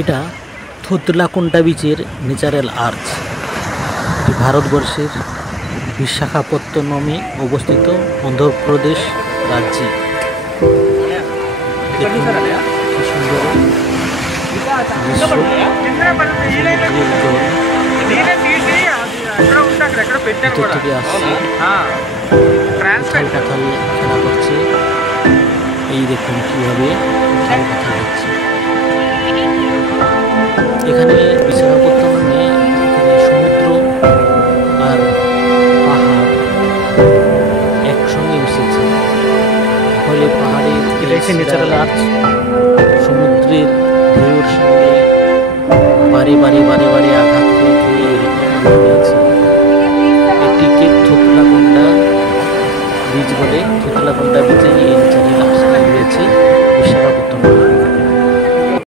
এটা থুতলাকুন্ডা বিচের natural arch. ভারতবর্ষের বিশাখাপত্তনমে অবস্থিত অন্ধ্রপ্রদেশ রাজ্যে। দেখুন কি সুন্দর দৃশ্য। ভিতর থেকে আসছে, উথাল পাথাল খেলা করছে। এই দেখুন কিভাবে উথাল পাথাল হচ্ছে। এখানে বিশাখাপত্তনমে এখানে সমুদ্র আর পাহাড় একসঙ্গে মিশেছে, ফলে পাহাড়ের ন্যাচারাল আর্চ সমুদ্রের ঢেউর সঙ্গে বারে বারে বারে বারে আঘাত খেয়ে খেয়ে এরকম হয়েছে। এটিকে থুতলাকুন্ডা বীজ বলে। থুতলাকুন্ডা বীজে